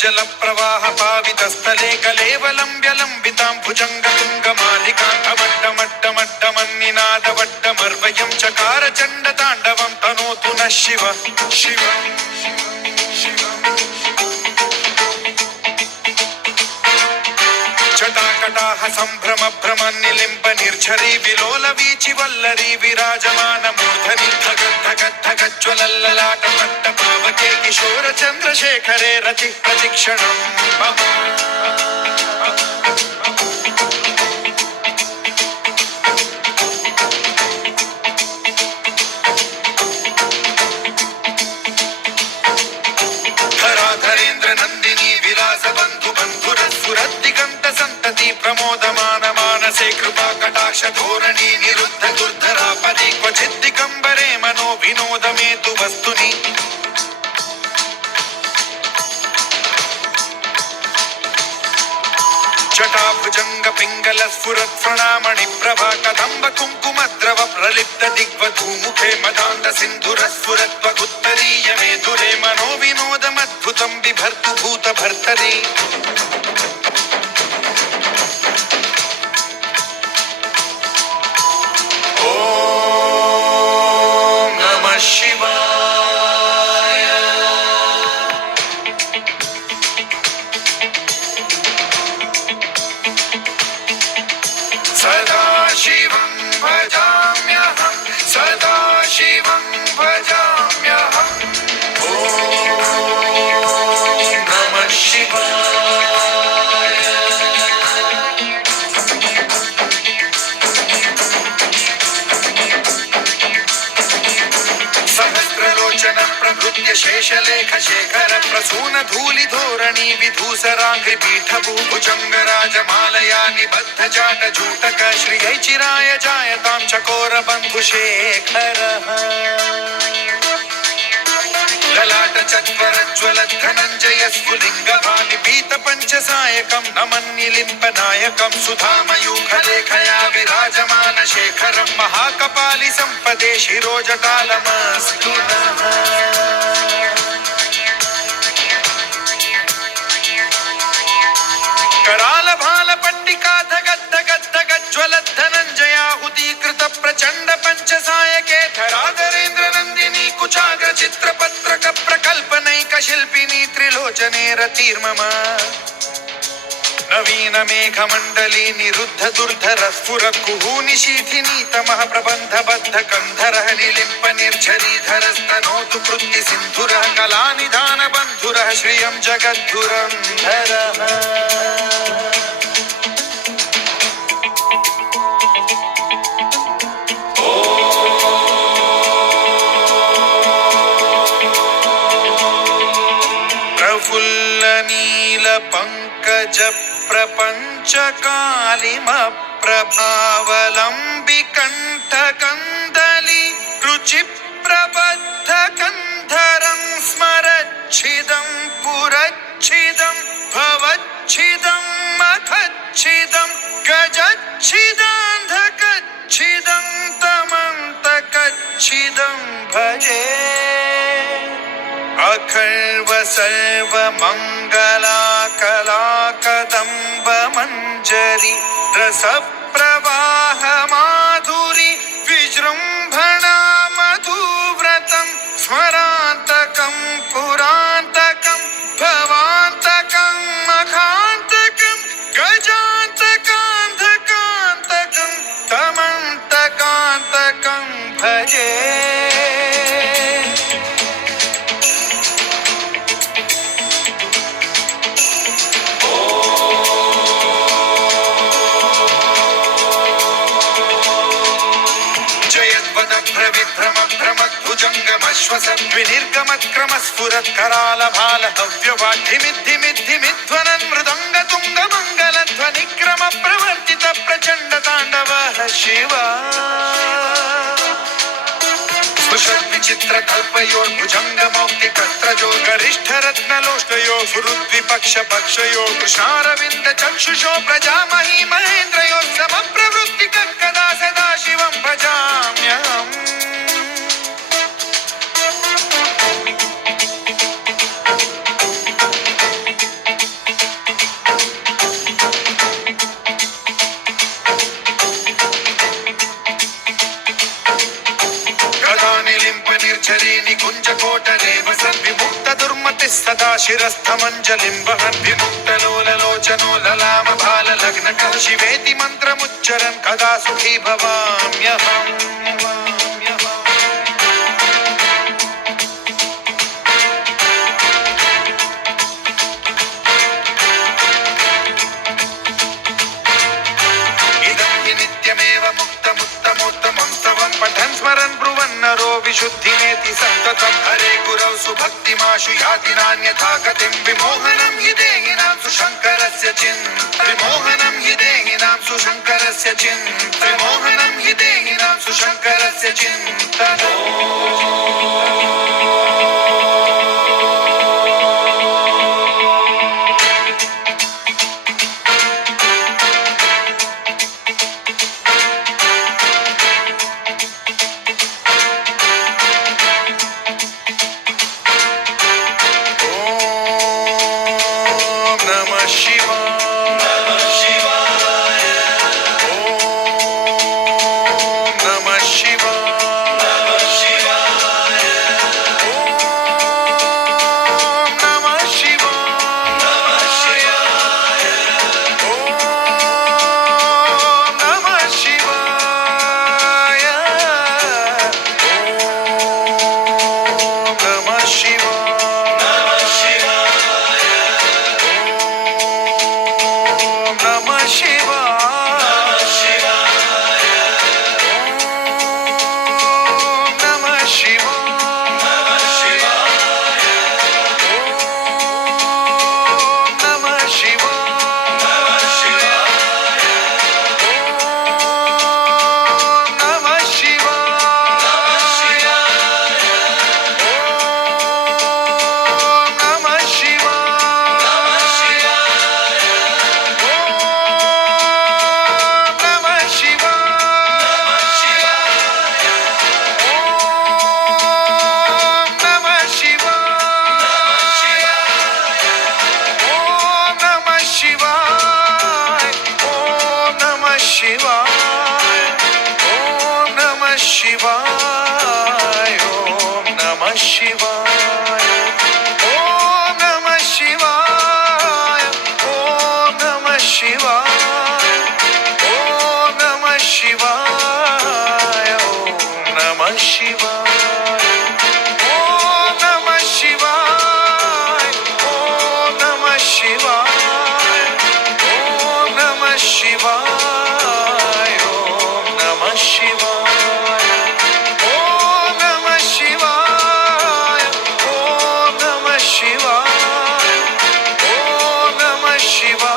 जल प्रवाह पावितस्थले कलेवलम्ब्यलम्बितां भुजङ्गतुङ्गमालिकां चकार चण्डताण्डवं तनोतु नः शिव शिव जटाकटाह सम्भ्रम भ्रम निलिम्ब निर्झरी विलोल वीचि वल्लरी विराजमान मूर्धनि धग धग धग ज्वलल्ललाट पट्ट पावके किशोर चन्द्रशेखरे रति प्रतिक्षणं धराधरेन्द्र नन्दिनी विलास बन्धु बन्धुरस्फुरद्दिगन्त सन्तति प्रमोदमान मानसे कृपा कटाक्ष धोरणी निरुद्ध दुर्धरापदि क्वचिद्दिगम्बरे मनो विनोदमेतु वस्तुनि जटाभुजंग पिंगल स्फुरत् प्रणामणि प्रभा कदम्ब कुङ्कुमद्रव प्रलिप्त दिग्वधूमुखे मदान्त सिन्धुर स्फुरत् वगुत्तरीय मेधुरे मनो विनोदमद्भुतं बिभर्तु भूत भर्तरि ॐ नमः शिवाय सदा शिवं भजाम्यहं सदा शिवं भजाम्यहम् ॐ नमः शिवाय सहस्रलोचन प्रभृत्य शेषलेख शेखर प्रसून धूलि धोरणी विधूसराङ्घ्रि पीठभू भुजङ्गराजमालया निबद्ध जाट जूटक श्रियै चिराय जायतां चकोर बन्धुशेखरः ललाट चत्वर ज्वलत् धनञ्जय स्फुलिङ्गभानि पीत पञ्चसायकं नमन्निलिम्ब नायकं सुधामयूखलेखया विराजमान शेखरं महाकपालि सम्पदे शिरोजटालमस्तु नः कराल भाल पट्टिका धगद् धगद् धगद् ज्वलत् धनञ्जयाहुतीकृत प्रचण्ड पञ्चसायके धराधरेन्द्र नन्दिनी कुचाग्र चित्रपत्रक प्रकल्पनैक शिल्पिनी त्रिलोचने रतिर्मम नवीन मेघमण्डली निरुद्ध दुर्धर स्फुर कुहूनि शीथिनी तमः प्रबन्ध बद्ध कन्धरः निलिम्प निर्झरीधरस्तनोतु कृत्ति सिन्धुरः कलानिधान बन्धुरः श्रियं जगद्धुरन्धरः प्रफुल्ल नील पंकज प्रपंच कालिम प्रभावलंबि कंठ कंदली रुचि प्रबद्ध कंधरं स्मरच्छिदं पुरच्छिदं भवच्छिदं मखच्छिदं गजच्छिदान्धकच्छिदं तमन्तकच्छिदं भजे अखर्व सर्व मंगला कला कदम्ब मंजरी रस प्रवाह माधुरी विजृंभणा मधुव्रतं स्मरान्तकं पुरान्तकं भवान्तकं मखान्तकं गजान्तकान्धकान्तकं तमन्तकान्तकं भजे विनिर्गमत्क्रम स्फुरत् कराल भाल हव्यवाढ्यमिद्धिमिद्धिमिध्वनन् मृदं चित्रकल्पयोर्भुजङ्गमौक्तिकस्त्रजो गरिष्ठरत्नलोष्टयो सुहृद्विपक्षपक्षयो कृष्णारविन्दचक्षुषो प्रजामहि महेन्द्रयो समप्रवृत्तिकः कदा सदा शिवं भजाम्यहम् निर्झरी निकुञ्जकोटरेव सद्विमुक्त दुर्मतिः सदा शिरस्थमञ्जलिं वहन् विमुक्तलोललोचनो ललाम भाललग्नकः शिवेति मन्त्रमुच्चरन् कदा सुखी भवाम्यहम् पठन् स्मरन् ब्रुवन्नरो विशुद्धिमेति सन्ततं हरे गुरौ सुभक्तिमाशु याति नान्यथा गतिं विमोहनं हि देहिनां सुशङ्करस्य विमोहनं हि देहिनां सुशङ्करस्य विमोहनं हि देहिनां सुशङ्करस्य चिन्तनो Shiva